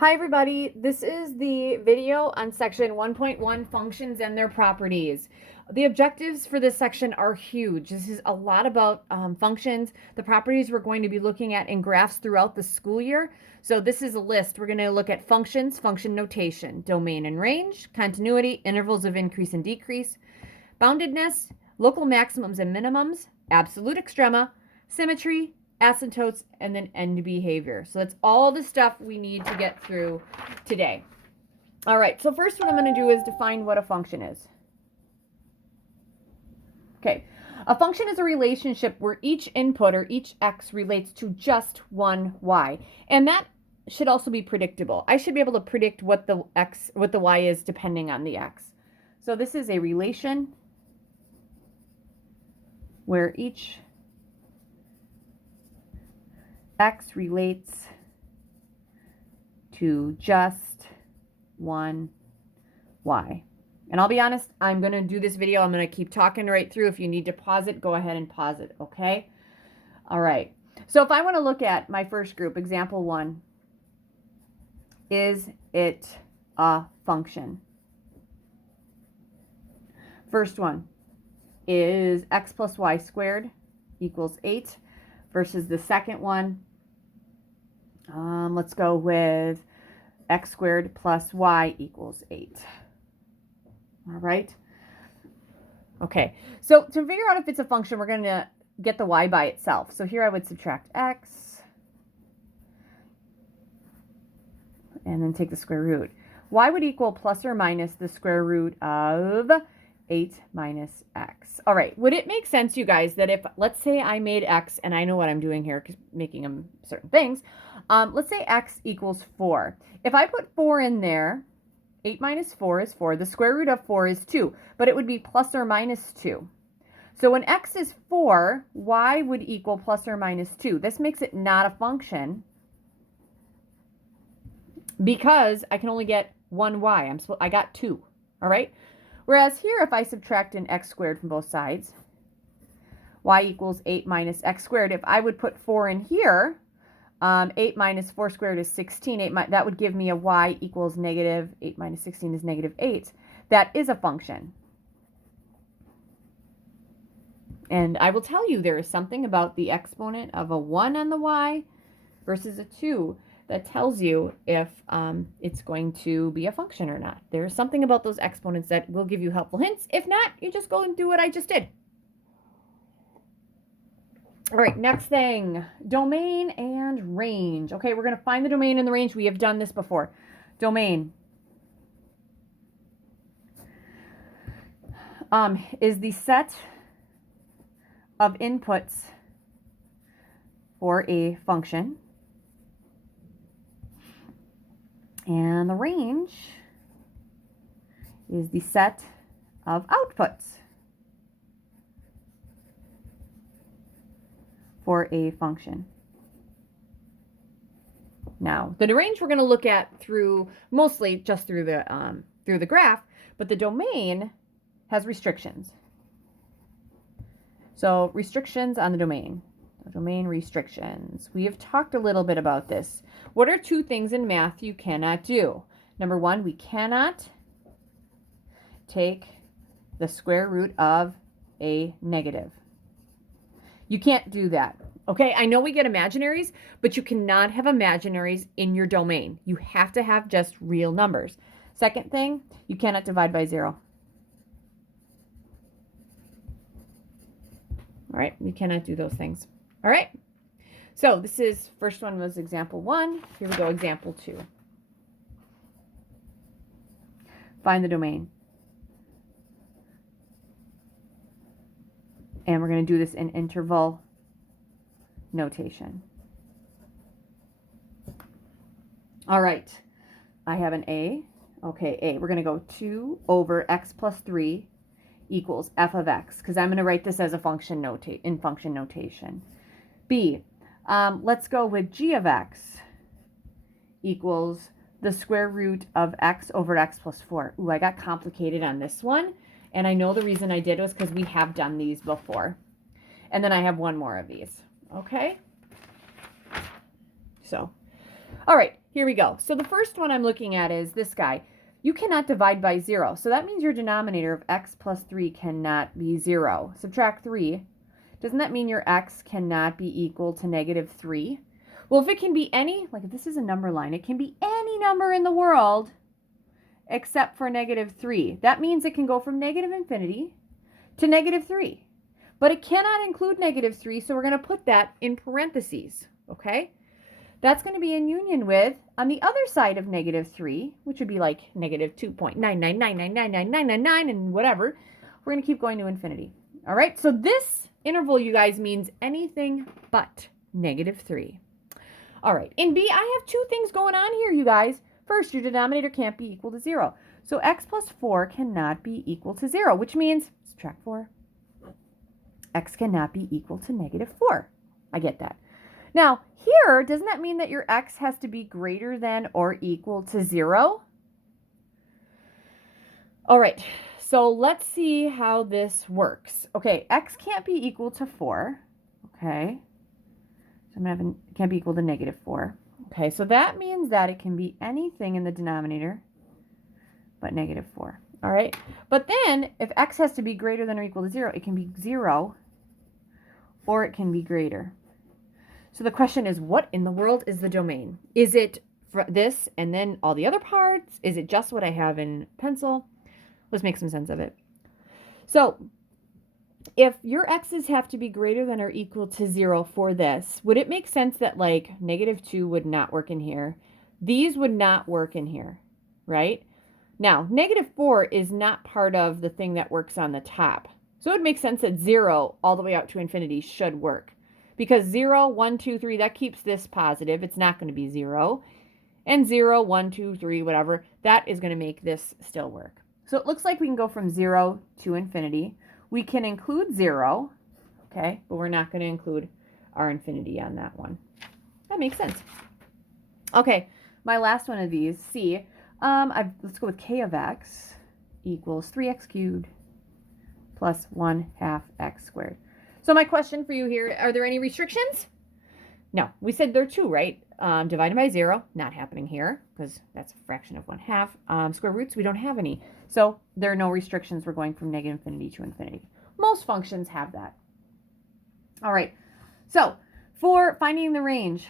Hi everybody, this is the video on section 1.1 functions and their properties. The objectives for this section are huge. This is a lot about functions. The properties we're going to be looking at in graphs throughout the school year. So this is a list. We're going to look at functions, function notation, domain and range, continuity, intervals of increase and decrease, boundedness, local maximums and minimums, absolute extrema, symmetry, asymptotes, and then end behavior. So that's all the stuff we need to get through today. All right, so first what I'm going to do is define what a function is. Okay, a function is a relationship where each input or each x relates to just one y. And that should also be predictable. I should be able to predict what the y is depending on the x. So this is a relation where each x relates to just one y. And I'll be honest, I'm going to do this video. I'm going to keep talking right through. If you need to pause it, go ahead and pause it, okay? All right. So if I want to look at my first group, example 1, is it a function? First one is x plus y squared equals 8 versus the second one. Let's go with x squared plus y equals 8. All right. Okay, so to figure out if it's a function, we're going to get the y by itself. So here I would subtract x and then take the square root. Y would equal plus or minus the square root of 8 minus x. All right, would it make sense, you guys, that if, let's say I made x, and I know what I'm doing here because making them certain things. Let's say x equals 4. If I put 4 in there, 8 minus 4 is 4. The square root of 4 is 2, but it would be plus or minus 2. So when x is 4, y would equal plus or minus 2. This makes it not a function because I can only get one y. I got 2, all right? Whereas here, if I subtract an x squared from both sides, y equals 8 minus x squared. If I would put 4 in here, 8 minus 4 squared is 16. That would give me a y equals negative 8 minus 16 is negative 8. That is a function. And I will tell you there is something about the exponent of a 1 on the y versus a 2 that tells you if it's going to be a function or not. There's something about those exponents that will give you helpful hints. If not, you just go and do what I just did. All right, next thing, domain and range. Okay, we're going to find the domain and the range. We have done this before. Domain is the set of inputs for a function. And the range is the set of outputs for a function. Now, the range we're going to look at through mostly just through the graph, but the domain has restrictions. So restrictions on the domain. Domain restrictions. We have talked a little bit about this. What are 2 things in math you cannot do? Number 1, we cannot take the square root of a negative. You can't do that. Okay, I know we get imaginaries, but you cannot have imaginaries in your domain. You have to have just real numbers. Second thing, you cannot divide by 0. All right, you cannot do those things. All right, so this is, first one was example 1. Here we go, example 2. Find the domain. And we're going to do this in interval notation. All right, I have an A. Okay, A. We're going to go 2 over x plus 3 equals f of x, because I'm going to write this as a function in function notation. B, let's go with g of x equals the square root of x over x plus 4. Ooh, I got complicated on this one, and I know the reason I did was because we have done these before. And then I have one more of these, okay? So All right, here we go. So the first one I'm looking at is this guy. You cannot divide by 0. So that means your denominator of x plus 3 cannot be 0. Subtract 3. Doesn't that mean your x cannot be equal to negative 3? Well, if it can be any, like if this is a number line, it can be any number in the world except for negative 3. That means it can go from negative infinity to negative 3. But it cannot include negative 3, so we're going to put that in parentheses, okay? That's going to be in union with, on the other side of negative 3, which would be like negative 2.999999999 and whatever, we're going to keep going to infinity. All right, so this interval, you guys, means anything but negative 3. All right, in B, I have two things going on here, you guys. First, your denominator can't be equal to 0. So x plus 4 cannot be equal to 0, which means, subtract 4, x cannot be equal to negative 4. I get that. Now, here, doesn't that mean that your x has to be greater than or equal to 0? All right, so let's see how this works. Okay, x can't be equal to 4. Okay, so I'm going to have it can't be equal to negative 4. Okay, so that means that it can be anything in the denominator but negative 4. All right, but then if x has to be greater than or equal to 0, it can be 0 or it can be greater. So the question is, what in the world is the domain? Is it this and then all the other parts? Is it just what I have in pencil? Let's make some sense of it. So if your x's have to be greater than or equal to 0 for this, would it make sense that like negative 2 would not work in here? These would not work in here, right? Now, negative 4 is not part of the thing that works on the top. So it would make sense that 0 all the way out to infinity should work. Because 0, 1, 2, 3, that keeps this positive. It's not going to be 0. And 0, 1, 2, 3, whatever, that is going to make this still work. So it looks like we can go from 0 to infinity. We can include 0, okay, but we're not going to include our infinity on that one. That makes sense. Okay, my last one of these, C. Let's go with k of x equals 3x cubed plus 1/2 x squared. So my question for you here, are there any restrictions? No, we said there are two, right? Divided by 0, not happening here because that's a fraction of 1/2. Square roots, we don't have any. So there are no restrictions. We're going from negative infinity to infinity. Most functions have that. All right, so for finding the range,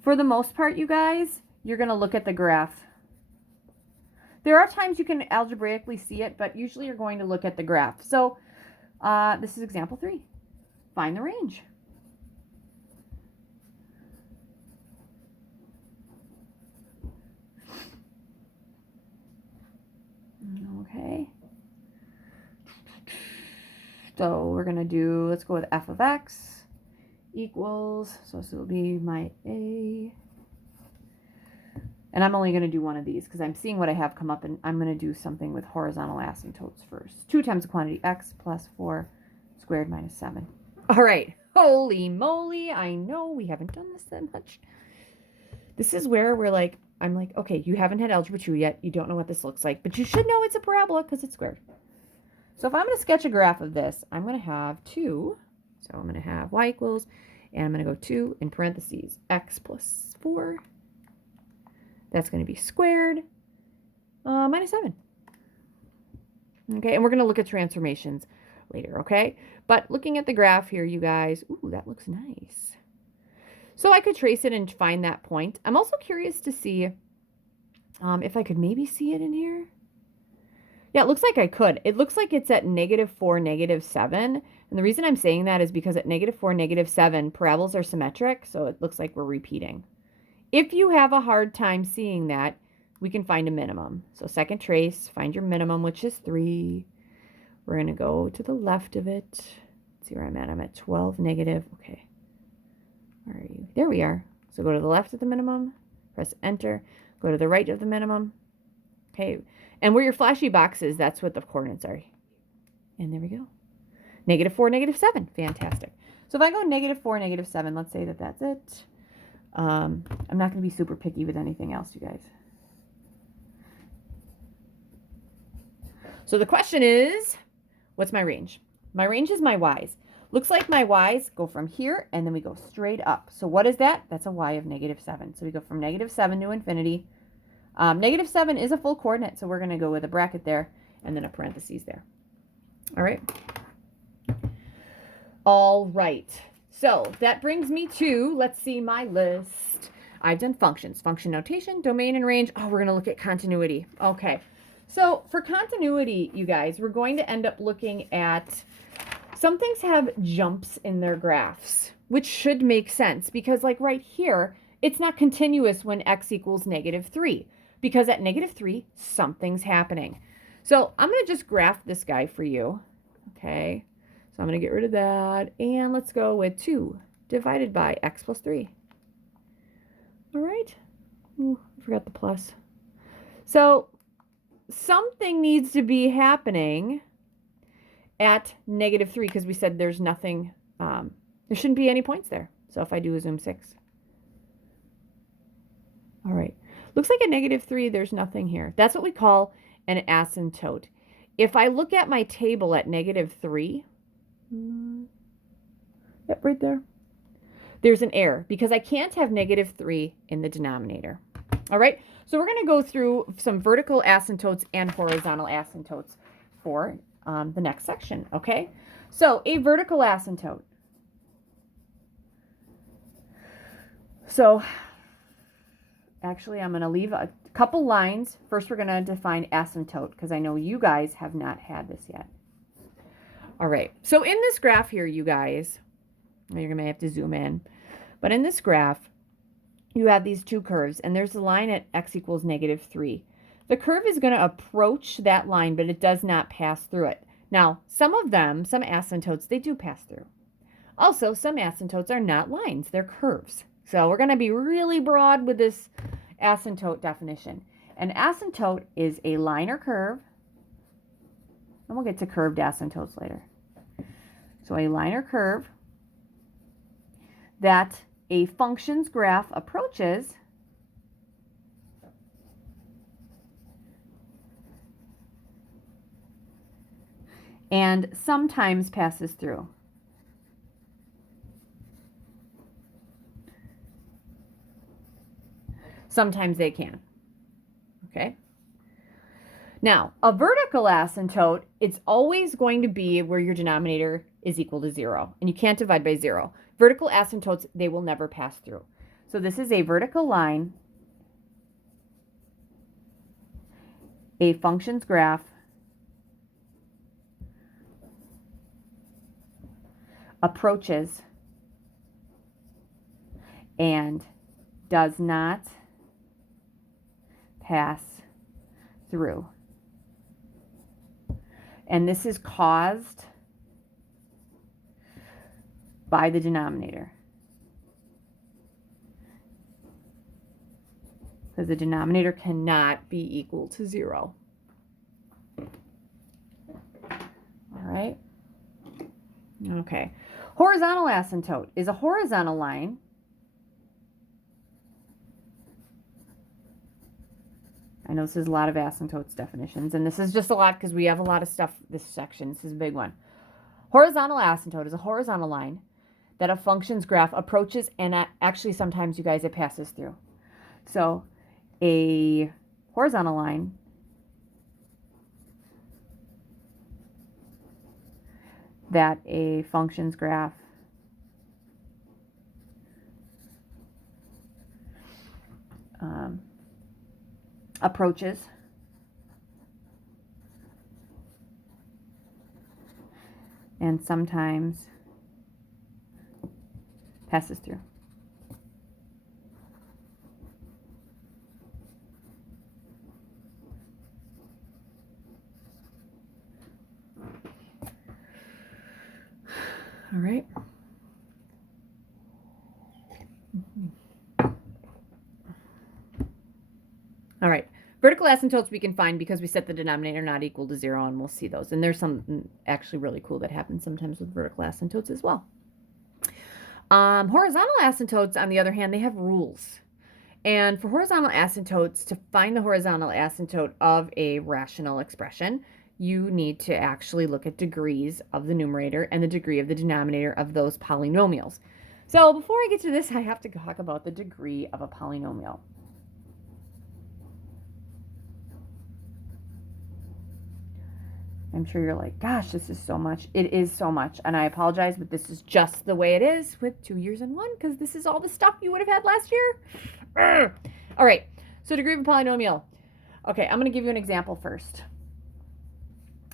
for the most part, you guys, you're going to look at the graph. There are times you can algebraically see it, but usually you're going to look at the graph. So this is example 3. Find the range. Okay. So we're going to do, let's go with f of x equals, so this will be my A. And I'm only going to do one of these because I'm seeing what I have come up, and I'm going to do something with horizontal asymptotes first. 2 times the quantity x plus 4 squared minus 7. All right. Holy moly. I know we haven't done this that much. This is where we're like, I'm like, okay, you haven't had algebra 2 yet. You don't know what this looks like, but you should know it's a parabola because it's squared. So if I'm going to sketch a graph of this, I'm going to have 2. So I'm going to have y equals, and I'm going to go 2 in parentheses, x plus 4. That's going to be squared minus 7. Okay, and we're going to look at transformations later, okay? But looking at the graph here, you guys, ooh, that looks nice. So I could trace it and find that point. I'm also curious to see if I could maybe see it in here. Yeah, it looks like I could. It looks like it's at -4, -7. And the reason I'm saying that is because at -4, -7, parabolas are symmetric, so it looks like we're repeating. If you have a hard time seeing that, we can find a minimum. So second trace, find your minimum, which is 3. We're going to go to the left of it. Let's see where I'm at. I'm at 12 negative. Okay. Where are you? There we are. So go to the left of the minimum, press enter, go to the right of the minimum. Okay. And where your flashy box is, that's what the coordinates are. And there we go. -4, -7. Fantastic. So if I go -4, -7, let's say that that's it. I'm not going to be super picky with anything else, you guys. So the question is, what's my range? My range is my y's. Looks like my y's go from here, and then we go straight up. So what is that? That's a y of -7. So we go from -7 to infinity. -7 is a full coordinate, so we're going to go with a bracket there and then a parentheses there. All right. All right. So that brings me to, let's see my list. I've done functions, function notation, domain and range. Oh, we're going to look at continuity. Okay. So for continuity, you guys, we're going to end up looking at some things have jumps in their graphs, which should make sense because like right here, it's not continuous when x equals -3 because at -3, something's happening. So I'm going to just graph this guy for you. Okay. So I'm going to get rid of that. And let's go with 2 divided by x plus 3. All right. Ooh, I forgot the plus. So something needs to be happening at -3 because we said there's nothing, there shouldn't be any points there. So if I do a zoom 6. All right. Looks like at -3, there's nothing here. That's what we call an asymptote. If I look at my table at -3, yep, right there, there's an error because I can't have -3 in the denominator. All right. So we're going to go through some vertical asymptotes and horizontal asymptotes for the next section. Okay. So a vertical asymptote. So actually, I'm going to leave a couple lines. First, we're going to define asymptote because I know you guys have not had this yet. All right. So in this graph here, you guys, you're going to have to zoom in, but in this graph, you have these two curves, and there's a line at x equals -3. The curve is going to approach that line, but it does not pass through it. Now, some of them, some asymptotes, they do pass through. Also, some asymptotes are not lines, they're curves. So we're going to be really broad with this asymptote definition. An asymptote is a line or curve, and we'll get to curved asymptotes later. So a line or curve that a function's graph approaches and sometimes passes through. Sometimes they can. Okay. Now, a vertical asymptote, it's always going to be where your denominator is equal to 0, and you can't divide by 0. Vertical asymptotes, they will never pass through. So this is a vertical line, a function's graph approaches and does not pass through. And this is caused by the denominator. Because the denominator cannot be equal to 0. All right. Okay. Horizontal asymptote is a horizontal line I know this is a lot of asymptotes definitions, and this is just a lot because we have a lot of stuff this section. This is a big one. Horizontal asymptote is a horizontal line that a function's graph approaches, and actually sometimes, you guys, it passes through. So a horizontal line that a function's graph approaches and sometimes passes through. All right. All right. Vertical asymptotes we can find because we set the denominator not equal to 0, and we'll see those. And there's some actually really cool that happens sometimes with vertical asymptotes as well. Horizontal asymptotes, on the other hand, they have rules. And for horizontal asymptotes, to find the horizontal asymptote of a rational expression, you need to actually look at degrees of the numerator and the degree of the denominator of those polynomials. So before I get to this, I have to talk about the degree of a polynomial. I'm sure you're like, gosh, this is so much. It is so much. And I apologize, but this is just the way it is with 2 years in one, because this is all the stuff you would have had last year. Urgh. All right. So degree of a polynomial. Okay, I'm going to give you an example first.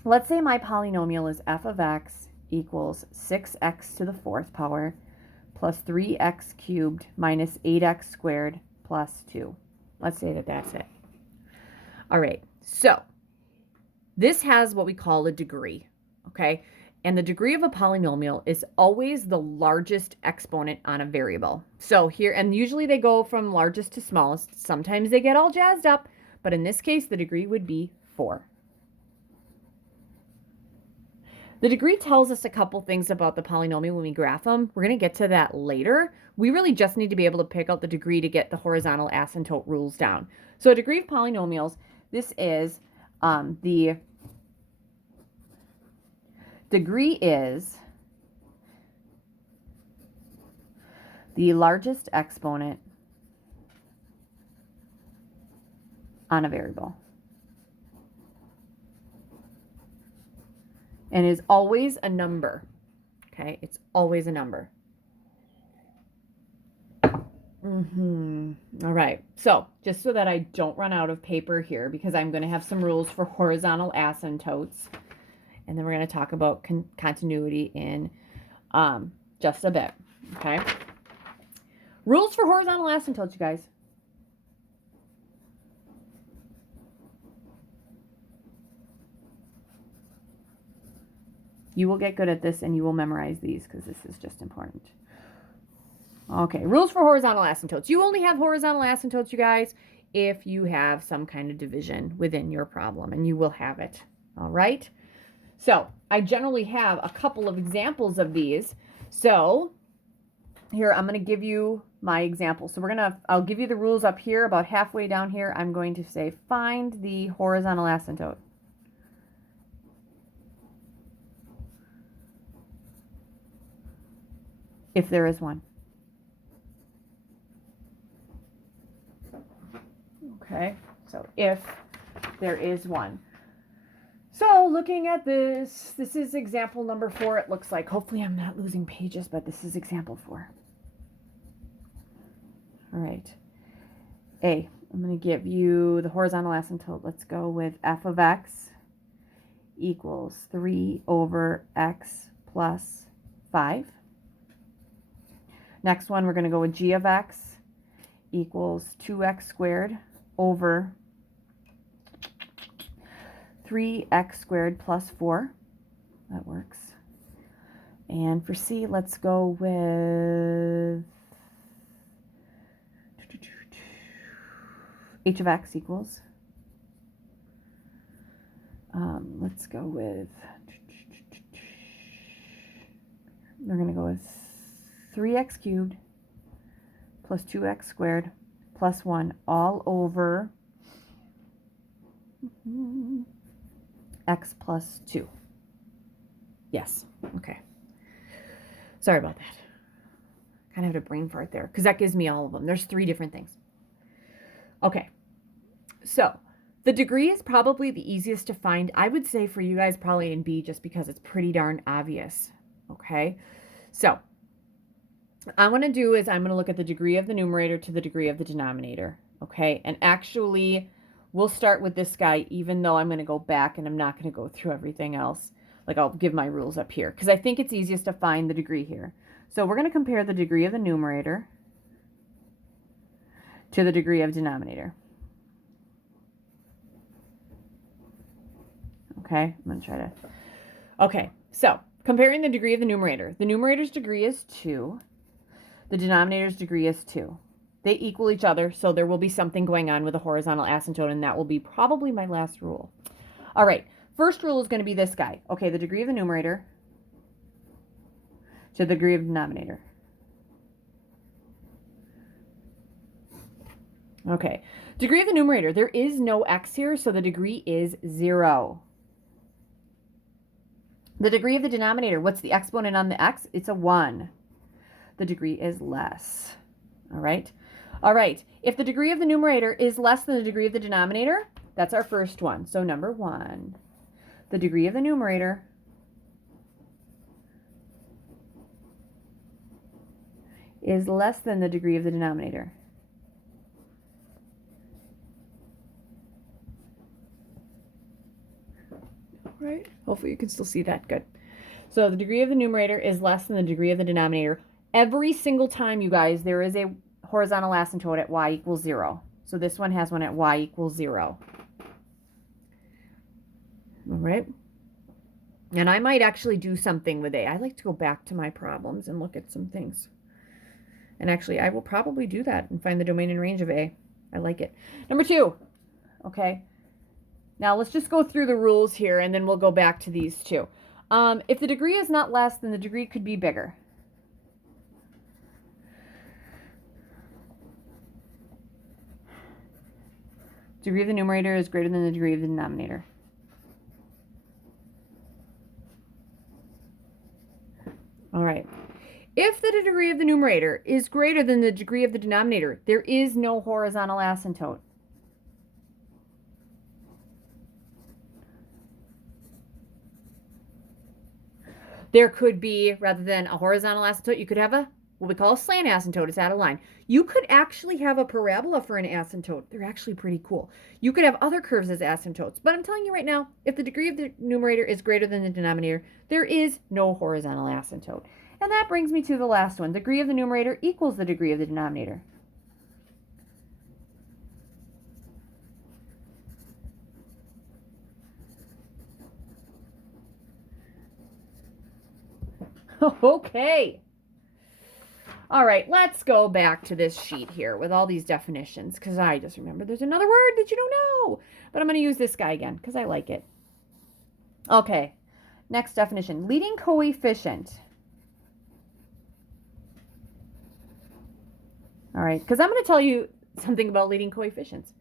Let's say my polynomial is f of x equals 6x to the 4th power plus 3x cubed minus 8x squared plus 2. Let's say that that's it. All right. So this has what we call a degree, okay? And the degree of a polynomial is always the largest exponent on a variable. So here, and usually they go from largest to smallest. Sometimes they get all jazzed up, but in this case, the degree would be 4. The degree tells us a couple things about the polynomial when we graph them. We're going to get to that later. We really just need to be able to pick out the degree to get the horizontal asymptote rules down. So a degree of polynomials, this is the degree is the largest exponent on a variable and is always a number. Okay, it's always a number. All right, so just so that I don't run out of paper here, because I'm going to have some rules for horizontal asymptotes, and then we're going to talk about continuity in just a bit, okay? Rules for horizontal asymptotes, you guys. You will get good at this, and you will memorize these because this is just important. Okay, rules for horizontal asymptotes. You only have horizontal asymptotes, you guys, if you have some kind of division within your problem, and you will have it, all right? So I generally have a couple of examples of these. So here, I'm going to give you my example. So I'll give you the rules up here. About halfway down here, I'm going to say, find the horizontal asymptote. If there is one. Okay, so if there is one. So looking at this is example number 4, it looks like. Hopefully I'm not losing pages, but this is example 4. All right. A, I'm going to give you the horizontal asymptote. Let's go with f of x equals 3 over x plus 5. Next one, we're going to go with g of x equals 2x squared over 3x squared plus 4. That works. And for C, let's go with h of x equals. Let's go with, we're going to go with 3x cubed plus 2x squared plus 1 all over x plus 2. Yes. Okay. Sorry about that. Kind of had a brain fart there because that gives me all of them. There's 3 different things. Okay. So the degree is probably the easiest to find. I would say for you guys probably in B just because it's pretty darn obvious. Okay. So what I'm going to do is I'm going to look at the degree of the numerator to the degree of the denominator. Okay. And actually we'll start with this guy, even though I'm going to go back and I'm not going to go through everything else. Like I'll give my rules up here because I think it's easiest to find the degree here. So we're going to compare the degree of the numerator to the degree of denominator. Okay, I'm going to try to. Okay, so comparing the degree of the numerator. The numerator's degree is 2. The denominator's degree is 2. They equal each other, so there will be something going on with a horizontal asymptote, and that will be probably my last rule. All right, first rule is going to be this guy. Okay, the degree of the numerator to the degree of the denominator. Okay, degree of the numerator. There is no x here, so the degree is 0. The degree of the denominator, what's the exponent on the x? It's a 1. The degree is less. All right? All right. If the degree of the numerator is less than the degree of the denominator, that's our first one. So number 1, the degree of the numerator is less than the degree of the denominator. Right? Hopefully you can still see that. Good. So the degree of the numerator is less than the degree of the denominator. Every single time, you guys, there is a horizontal asymptote at y equals 0. So this one has one at y equals 0. All right. And I might actually do something with A. I like to go back to my problems and look at some things. And actually, I will probably do that and find the domain and range of A. I like it. Number 2. Okay. Now let's just go through the rules here, and then we'll go back to these two. If the degree is not less, then the degree could be bigger. Degree of the numerator is greater than the degree of the denominator. All right. If the degree of the numerator is greater than the degree of the denominator, there is no horizontal asymptote. There could be, rather than a horizontal asymptote, you could have a what we call a slant asymptote. It's out of line. You could actually have a parabola for an asymptote. They're actually pretty cool. You could have other curves as asymptotes. But I'm telling you right now, if the degree of the numerator is greater than the denominator, there is no horizontal asymptote. And that brings me to the last one. The degree of the numerator equals the degree of the denominator. Okay. All right, let's go back to this sheet here with all these definitions, because I just remember there's another word that you don't know. But I'm going to use this guy again because I like it. Okay, next definition. Leading coefficient. All right, because I'm going to tell you something about leading coefficients.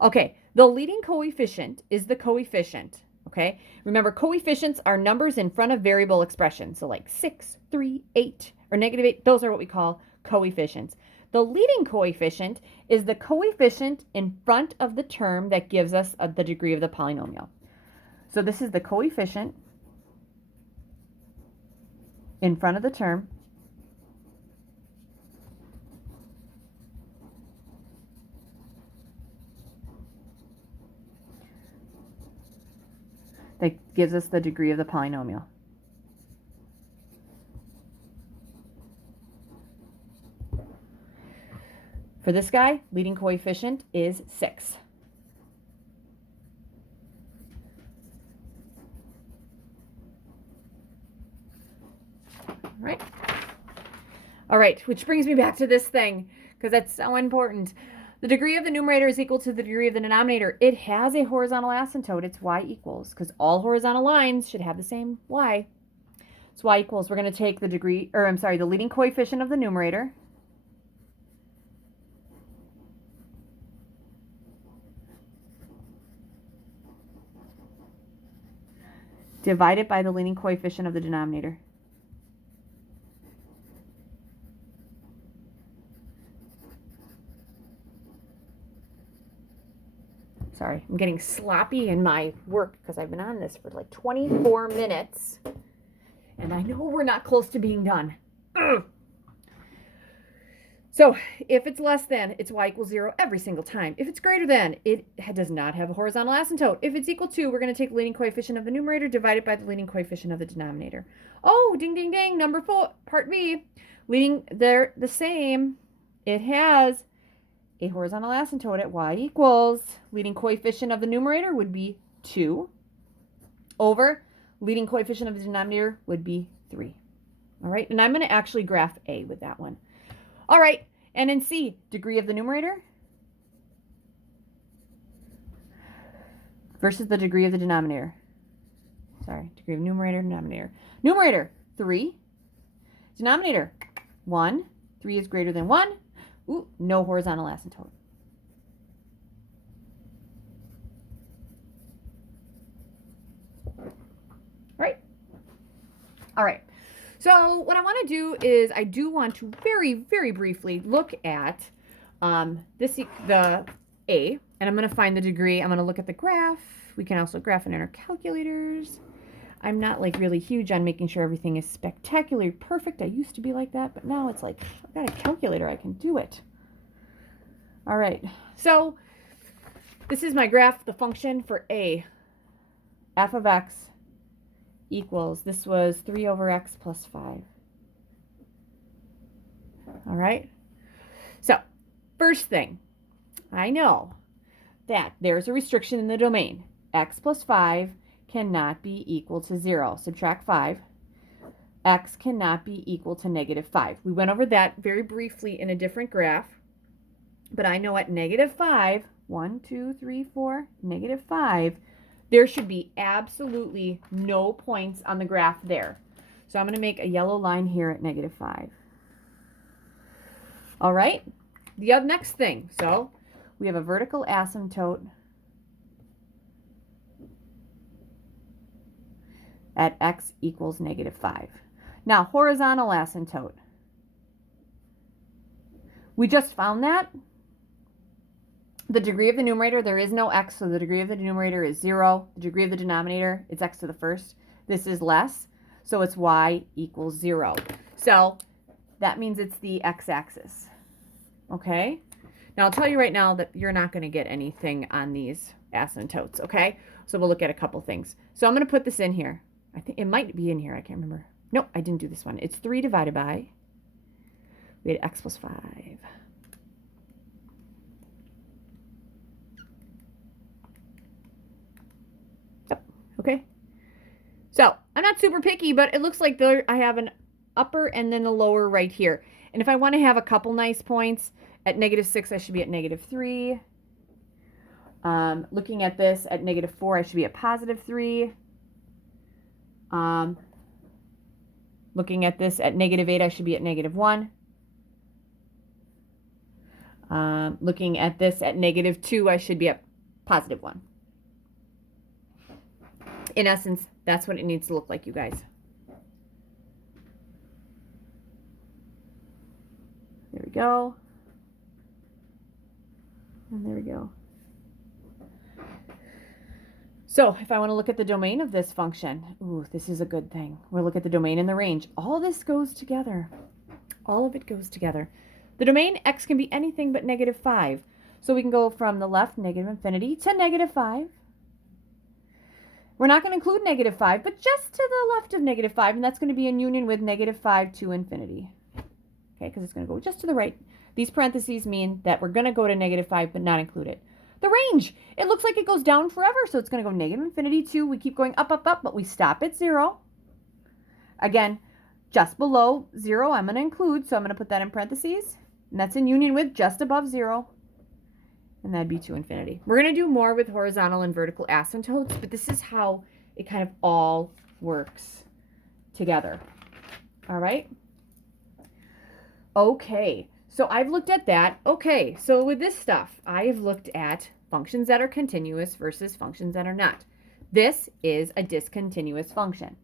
Okay, the leading coefficient is the coefficient. Okay, remember, coefficients are numbers in front of variable expressions. So like 6, 3, 8, or -8, those are what we call coefficients. The leading coefficient is the coefficient in front of the term that gives us the degree of the polynomial. So this is the coefficient in front of the term that gives us the degree of the polynomial. For this guy, leading coefficient is 6. Right? All right, which brings me back to this thing, because that's so important. The degree of the numerator is equal to the degree of the denominator. It has a horizontal asymptote. It's y equals, because all horizontal lines should have the same y. It's y equals. We're going to take the the leading coefficient of the numerator. Divide it by the leading coefficient of the denominator. Sorry, I'm getting sloppy in my work because I've been on this for like 24 minutes. And I know we're not close to being done. Ugh. So if it's less than, it's y equals 0 every single time. If it's greater than, it does not have a horizontal asymptote. If it's equal to, we're going to take the leading coefficient of the numerator divided by the leading coefficient of the denominator. Oh, ding, ding, ding. Number 4, part B. Leading, they're the same. It has a horizontal asymptote at y equals, leading coefficient of the numerator would be 2 over leading coefficient of the denominator would be 3. All right, and I'm going to actually graph A with that one. All right, and in C, degree of the numerator versus the degree of the denominator. Sorry, degree of numerator, denominator. Numerator, 3. Denominator, 1. 3 is greater than 1. Ooh, no horizontal asymptote. Right? All right. So what I want to do is I do want to very, very briefly look at the A, and I'm going to find the degree. I'm going to look at the graph. We can also graph in our calculators. I'm not like really huge on making sure everything is spectacularly perfect. I used to be like that, but now it's like, I've got a calculator, I can do it. All right, so this is my graph, the function for A. F of x equals, this was 3 over x plus 5. All right, so first thing, I know that there's a restriction in the domain. X plus 5 cannot be equal to 0. Subtract 5. X cannot be equal to negative 5. We went over that very briefly in a different graph, but I know at negative 5, 1, 2, 3, 4, negative 5, there should be absolutely no points on the graph there. So I'm going to make a yellow line here at negative 5. All right, the next thing, so we have a vertical asymptote at x equals negative 5. Now, horizontal asymptote. We just found that. The degree of the numerator, there is no x, so the degree of the numerator is 0. The degree of the denominator, it's x to the first. This is less, so it's y equals 0. So that means it's the x-axis. Okay? Now, I'll tell you right now that you're not going to get anything on these asymptotes, okay? So we'll look at a couple things. So I'm going to put this in here. I think it might be in here. I can't remember. Nope, I didn't do this one. It's 3 divided by, we had x plus 5. Okay. So I'm not super picky, but it looks like there I have an upper and then a lower right here. And if I want to have a couple nice points, at negative 6, I should be at negative 3. Looking at this, at negative 4, I should be at positive 3. Looking at this, at negative 8, I should be at negative 1. Looking at this, at negative 2, I should be at positive 1. In essence, that's what it needs to look like, you guys. There we go. And there we go. So if I want to look at the domain of this function, ooh, this is a good thing. We'll look at the domain and the range. All this goes together. All of it goes together. The domain, x can be anything but negative 5. So we can go from the left, negative infinity, to negative 5. We're not going to include negative 5, but just to the left of negative 5, and that's going to be in union with negative 5 to infinity. Okay, because it's going to go just to the right. These parentheses mean that we're going to go to negative 5, but not include it. The range, it looks like it goes down forever, so it's going to go negative infinity to, we keep going up, up, up, but we stop at 0. Again, just below 0, I'm going to include, so I'm going to put that in parentheses, and that's in union with just above 0. And that'd be to infinity. We're going to do more with horizontal and vertical asymptotes, but this is how it kind of all works together. All right? Okay, so I've looked at that. Okay, so with this stuff, I've looked at functions that are continuous versus functions that are not. This is a discontinuous function.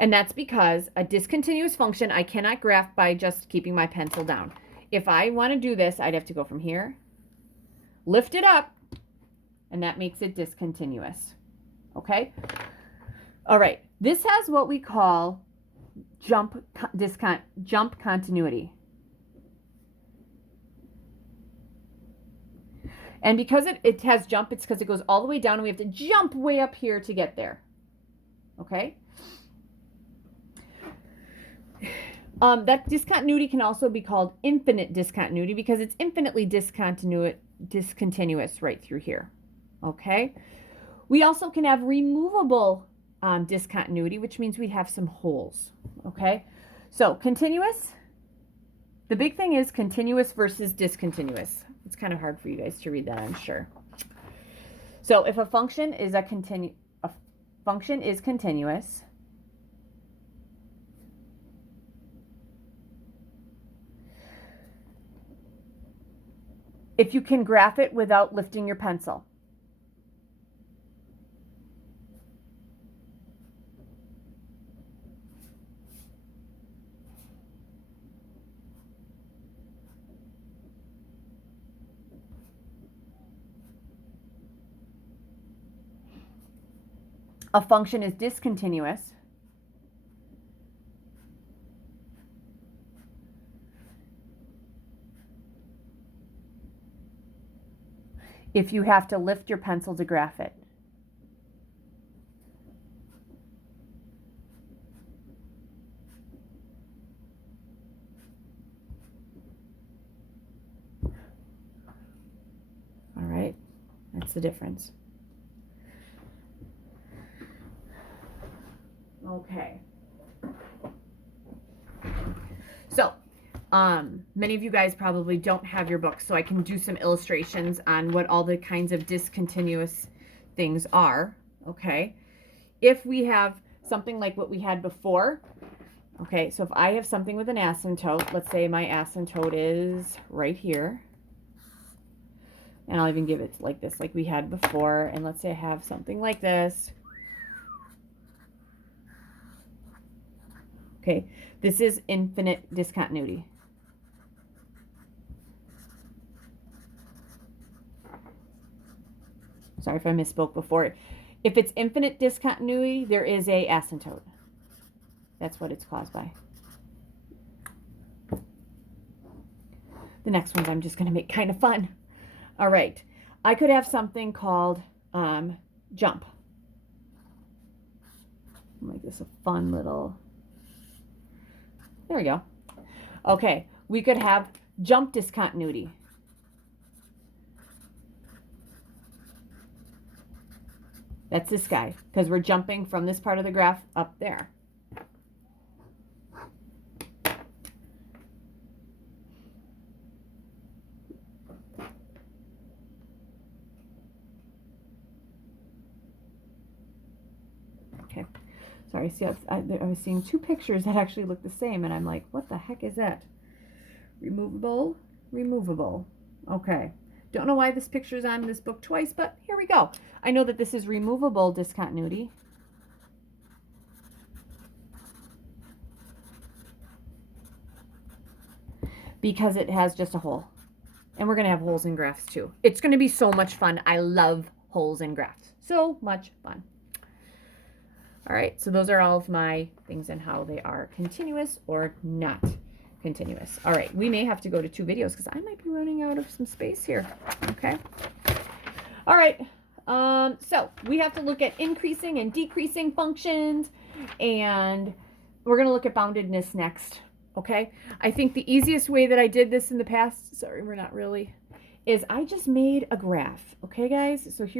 And that's because a discontinuous function I cannot graph by just keeping my pencil down. If I want to do this, I'd have to go from here, lift it up, and that makes it discontinuous. Okay? All right. This has what we call jump continuity. And because it has jump, it's because it goes all the way down and we have to jump way up here to get there. Okay? That discontinuity can also be called infinite discontinuity because it's infinitely discontinuous right through here. Okay? We also can have removable discontinuity, which means we'd have some holes. Okay? So continuous, the big thing is continuous versus discontinuous. It's kind of hard for you guys to read that, I'm sure. So if a function is continuous, if you can graph it without lifting your pencil. A function is discontinuous if you have to lift your pencil to graph it. All right, that's the difference. Okay. So, many of you guys probably don't have your books, so I can do some illustrations on what all the kinds of discontinuous things are, okay? If we have something like what we had before, okay, so if I have something with an asymptote, let's say my asymptote is right here, and I'll even give it like this, like we had before, and let's say I have something like this. Okay, this is infinite discontinuity. Sorry if I misspoke before. If it's infinite discontinuity, there is a asymptote. That's what it's caused by. The next ones I'm just going to make kind of fun. All right, I could have something called jump. I'll make this a fun little... There we go. Okay, we could have jump discontinuity. That's this guy, because we're jumping from this part of the graph up there. Okay. Sorry, see, I was seeing two pictures that actually look the same, and I'm like, what the heck is that? Removable, removable. Okay. Don't know why this picture's on this book twice, but here we go. I know that this is removable discontinuity. Because it has just a hole. And we're going to have holes in graphs too. It's going to be so much fun. I love holes in graphs. So much fun. All right, so those are all of my things and how they are continuous or not continuous. All right, we may have to go to 2 videos because I might be running out of some space here. Okay. All right, so we have to look at increasing and decreasing functions, and we're going to look at boundedness next. Okay, I think the easiest way that I did this in the past, sorry, we're not really, is I just made a graph. Okay, guys, so here